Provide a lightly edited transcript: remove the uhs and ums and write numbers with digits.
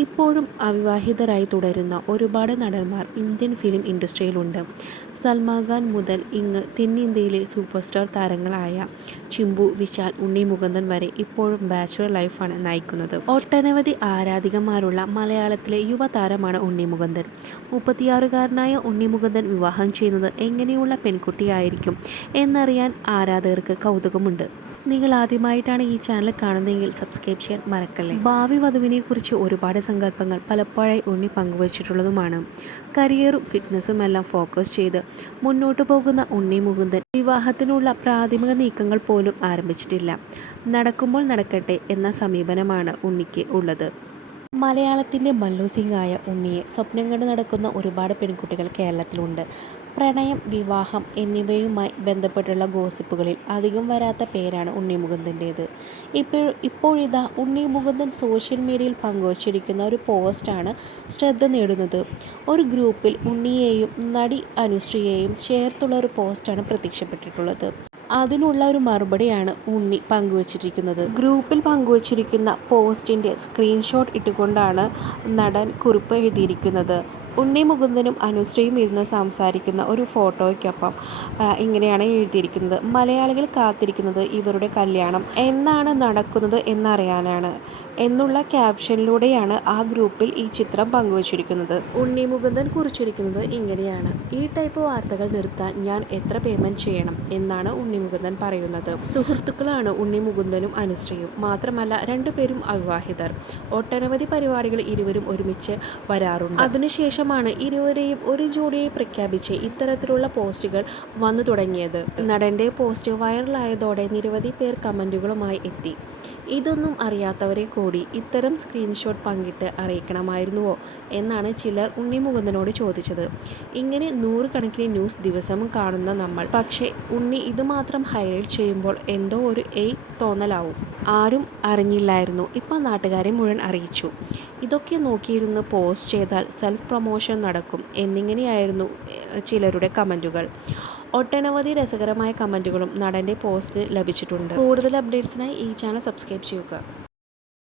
ഇപ്പോഴും അവിവാഹിതരായി തുടരുന്ന ഒരുപാട് നടന്മാർ ഇന്ത്യൻ ഫിലിം ഇൻഡസ്ട്രിയിലുണ്ട്. സൽമാൻ ഖാൻ മുതൽ ഇങ്ങ് തെന്നിന്ത്യയിലെ സൂപ്പർ സ്റ്റാർ താരങ്ങളായ ചിമ്പു, വിശാൽ, ഉണ്ണി മുകുന്ദൻ വരെ ഇപ്പോഴും ബാച്ചുലർ ലൈഫാണ് നയിക്കുന്നത്. ഒട്ടനവധി ആരാധികമാരുള്ള മലയാളത്തിലെ യുവതാരമാണ് ഉണ്ണി മുകുന്ദൻ. 36-കാരനായ ഉണ്ണി മുകുന്ദൻ വിവാഹം ചെയ്യുന്നത് എങ്ങനെയുള്ള പെൺകുട്ടിയായിരിക്കും എന്നറിയാൻ ആരാധകർക്ക് കൗതുകമുണ്ട്. നിങ്ങൾ ആദ്യമായിട്ടാണ് ഈ ചാനൽ കാണുന്നതെങ്കിൽ സബ്സ്ക്രൈബ് ചെയ്യാൻ മറക്കല്ലേ. ഭാവി വധുവിനെ കുറിച്ച് ഒരുപാട് സങ്കല്പങ്ങൾ പലപ്പോഴായി ഉണ്ണി പങ്കുവച്ചിട്ടുള്ളതുമാണ്. കരിയറും ഫിറ്റ്നസും എല്ലാം ഫോക്കസ് ചെയ്ത് മുന്നോട്ടു പോകുന്ന ഉണ്ണി മുകുന്ദൻ വിവാഹത്തിനുള്ള പ്രാഥമിക നീക്കങ്ങൾ പോലും ആരംഭിച്ചിട്ടില്ല. നടക്കുമ്പോൾ നടക്കട്ടെ എന്ന സമീപനമാണ് ഉണ്ണിക്ക് ഉള്ളത്. മലയാളത്തിൻ്റെ മല്ലു സിംഗായ ഉണ്ണിയെ സ്വപ്നം കണ്ട് നടക്കുന്ന ഒരുപാട് പെൺകുട്ടികൾ കേരളത്തിലുണ്ട്. പ്രണയം, വിവാഹം എന്നിവയുമായി ബന്ധപ്പെട്ടുള്ള ഗോസിപ്പുകളിൽ അധികം വരാത്ത പേരാണ് ഉണ്ണി മുകുന്ദൻ്റേത്. ഇപ്പോഴിതാ ഉണ്ണി മുകുന്ദൻ സോഷ്യൽ മീഡിയയിൽ പങ്കുവച്ചിരിക്കുന്ന ഒരു പോസ്റ്റാണ് ശ്രദ്ധ നേടുന്നത്. ഒരു ഗ്രൂപ്പിൽ ഉണ്ണിയെയും നടി അനുശ്രീയെയും ചേർത്തുള്ള ഒരു പോസ്റ്റാണ് പ്രത്യക്ഷപ്പെട്ടിട്ടുള്ളത്. അതിനുള്ള ഒരു മറുപടിയാണ് ഉണ്ണി പങ്കുവച്ചിരിക്കുന്നത്. ഗ്രൂപ്പിൽ പങ്കുവച്ചിരിക്കുന്ന പോസ്റ്റിൻ്റെ സ്ക്രീൻഷോട്ട് ഇട്ടുകൊണ്ടാണ് നടൻ കുറിപ്പ് എഴുതിയിരിക്കുന്നത്. ഉണ്ണി മുകുന്ദനും അനുശ്രീയും ഇരുന്ന് സംസാരിക്കുന്ന ഒരു ഫോട്ടോയ്ക്കൊപ്പം ഇങ്ങനെയാണ് എഴുതിയിരിക്കുന്നത്. മലയാളികൾ കാത്തിരിക്കുന്നത് ഇവരുടെ കല്യാണം എന്നാണ് നടക്കുന്നത് എന്നറിയാനാണ് എന്നുള്ള ക്യാപ്ഷനിലൂടെയാണ് ആ ഗ്രൂപ്പിൽ ഈ ചിത്രം പങ്കുവച്ചിരിക്കുന്നത്. ഉണ്ണി മുകുന്ദൻ കുറിച്ചിരിക്കുന്നത് ഇങ്ങനെയാണ്: ഈ ടൈപ്പ് വാർത്തകൾ നിർത്താൻ ഞാൻ എത്ര പേയ്മെൻറ്റ് ചെയ്യണം എന്നാണ് ഉണ്ണി മുകുന്ദൻ പറയുന്നത്. സുഹൃത്തുക്കളാണ് ഉണ്ണി മുകുന്ദനും അനുശ്രീയും. മാത്രമല്ല രണ്ടുപേരും അവിവാഹിതർ. ഒട്ടനവധി പരിപാടികൾ ഇരുവരും ഒരുമിച്ച് വരാറുണ്ട്. അതിനുശേഷമാണ് ഇരുവരെയും ഒരു ജോഡിയെ പ്രഖ്യാപിച്ച് ഇത്തരത്തിലുള്ള പോസ്റ്റുകൾ വന്നു തുടങ്ങിയത്. നടൻ്റെ പോസ്റ്റ് വൈറലായതോടെ നിരവധി പേർ കമൻറ്റുകളുമായി എത്തി. ഇതൊന്നും അറിയാത്തവരെ കൂടി ഇത്തരം സ്ക്രീൻഷോട്ട് പങ്കിട്ട് അറിയിക്കണമായിരുന്നുവോ എന്നാണ് ചിലർ ഉണ്ണി മുകുന്ദനോട് ചോദിച്ചത്. ഇങ്ങനെ നൂറുകണക്കിന് ന്യൂസ് ദിവസവും കാണുന്ന നമ്മൾ, പക്ഷേ ഉണ്ണി ഇത് മാത്രം ഹൈലൈറ്റ് ചെയ്യുമ്പോൾ എന്തോ ഒരു തോന്നലാവും. ആരും അറിഞ്ഞില്ലായിരുന്നു, ഇപ്പോൾ നാട്ടുകാരെ മുഴുവൻ അറിയിച്ചു. ഇതൊക്കെ നോക്കിയിരുന്ന് പോസ്റ്റ് ചെയ്താൽ സെൽഫ് പ്രൊമോഷൻ നടക്കും എന്നിങ്ങനെയായിരുന്നു ചിലരുടെ കമൻറ്റുകൾ. ഒട്ടനവധി രസകരമായ കമൻറ്റുകളും നടൻ്റെ പോസ്റ്റിന് ലഭിച്ചിട്ടുണ്ട്. കൂടുതൽ അപ്ഡേറ്റ്സിനായി ഈ ചാനൽ സബ്സ്ക്രൈബ് ചെയ്യുക.